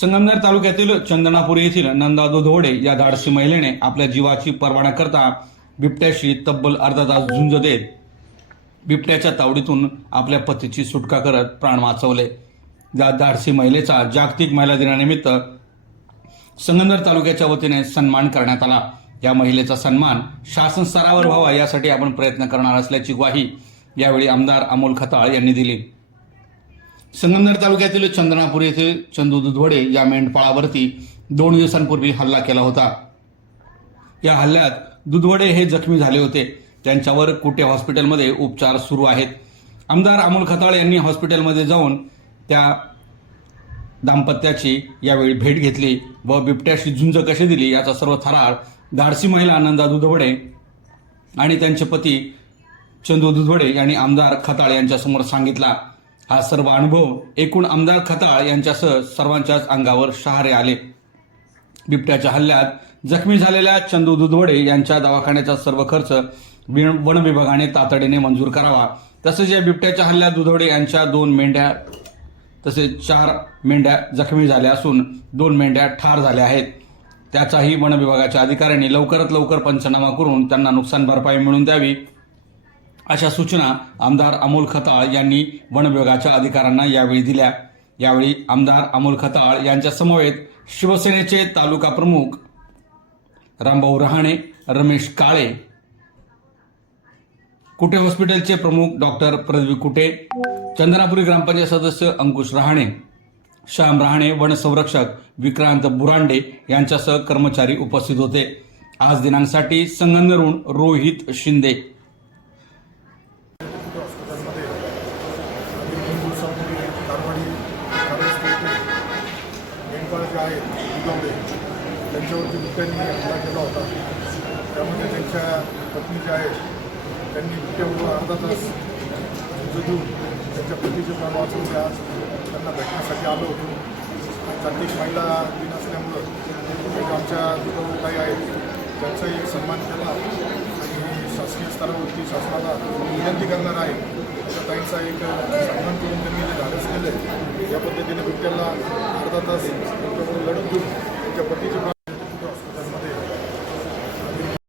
संगमनेर तालुक्यातील चंदनापूर येथील नंदा दुधवडे या धाडसी महिलेने आपल्या जीवाची पर्वा न करता बिबट्याशी तब्बल अर्धा तास झुंज देत बिबट्याच्या तावडीतून आपल्या पतीची सुटका करत प्राण वाचवले. या धाडसी महिलेचा जागतिक महिला दिनानिमित्त संगमनेर तालुक्याच्या वतीने सन्मान करण्यात आला. या महिलेचा सन्मान शासन स्तरावर व्हावा यासाठी आपण प्रयत्न करणार असल्याची ग्वाही यावेळी आमदार अमोल खताळ यांनी दिली. संगमनेर तालुक्यातील चंद्रनापूर येथे चंदू दुधवडे या मेंढपाळावरती दोन दिवसांपूर्वी हल्ला केला होता. या हल्ल्यात दुधवडे हे जखमी झाले होते. त्यांच्यावर कुटे हॉस्पिटलमध्ये उपचार सुरू आहेत? आमदार अमोल खताळ यांनी हॉस्पिटलमध्ये जाऊन त्या दाम्पत्याची यावेळी भेट घेतली व बिबट्याशी झुंज कशी दिली याचा सर्व थरार धाडसी महिला आनंदा दुधवडे आणि त्यांचे पती चंदू दुधवडे यांनी आमदार खताळ यांच्यासमोर सांगितला. हा सर्व अनुभव एकूण आमदार खताळ यांच्यासह सर्वांच्याच अंगावर शहारे आले. बिबट्याच्या हल्ल्यात जखमी झालेल्या चंदू दुधवडे यांच्या दवाखान्याचा सर्व खर्च वन विभागाने तातडीने मंजूर करावा. तसेच या बिबट्याच्या हल्ल्यात दुधवडे यांच्या दोन मेंढ्या तसेच चार मेंढ्या जखमी झाल्या असून दोन मेंढ्या ठार झाल्या आहेत. त्याचाही वन विभागाच्या अधिकाऱ्यांनी लवकरात लवकर पंचनामा करून त्यांना नुकसान भरपाई मिळवून द्यावी अशा सूचना आमदार अमोल खताळ यांनी वन विभागाच्या अधिकाऱ्यांना यावेळी दिल्या. यावेळी आमदार अमोल खताळ यांच्या समवेत शिवसेनेचे तालुका प्रमुख रामभाऊ रहाणे रमेश काळे कुटे हॉस्पिटलचे प्रमुख डॉक्टर पृथ्वी कुटे चंदनापुरी ग्रामपंचायत सदस्य अंकुश रहाणे श्याम रहाणे वन संरक्षक विक्रांत बुरांडे यांच्यासह कर्मचारी उपस्थित होते. आज दिनांकसाठी संगमनेरहून रोहित शिंदे. मेंढपाळ जे आहेत त्यांच्यावरती बिबट्यांनी हल्ला केला होता. त्यामध्ये त्यांच्या पत्नी ज्या आहेत त्यांनी बिबट्यावर अर्धा तास देऊन त्यांच्या पतीचे प्राण वाचवले आज त्यांना भेटण्यासाठी आलो होतो. जागतिक महिला दिन असल्यामुळं आमच्या दुगावडे काही आहेत त्यांचाही सन्मान केला. शासकीय गोष्टी शासनाला विनंती करणार आहे. त्या ताईंचा एक सन्मान करून त्यांनी जे धाडस केलं या पद्धतीने बिबट्याला अर्धा तास लढून लढत देऊन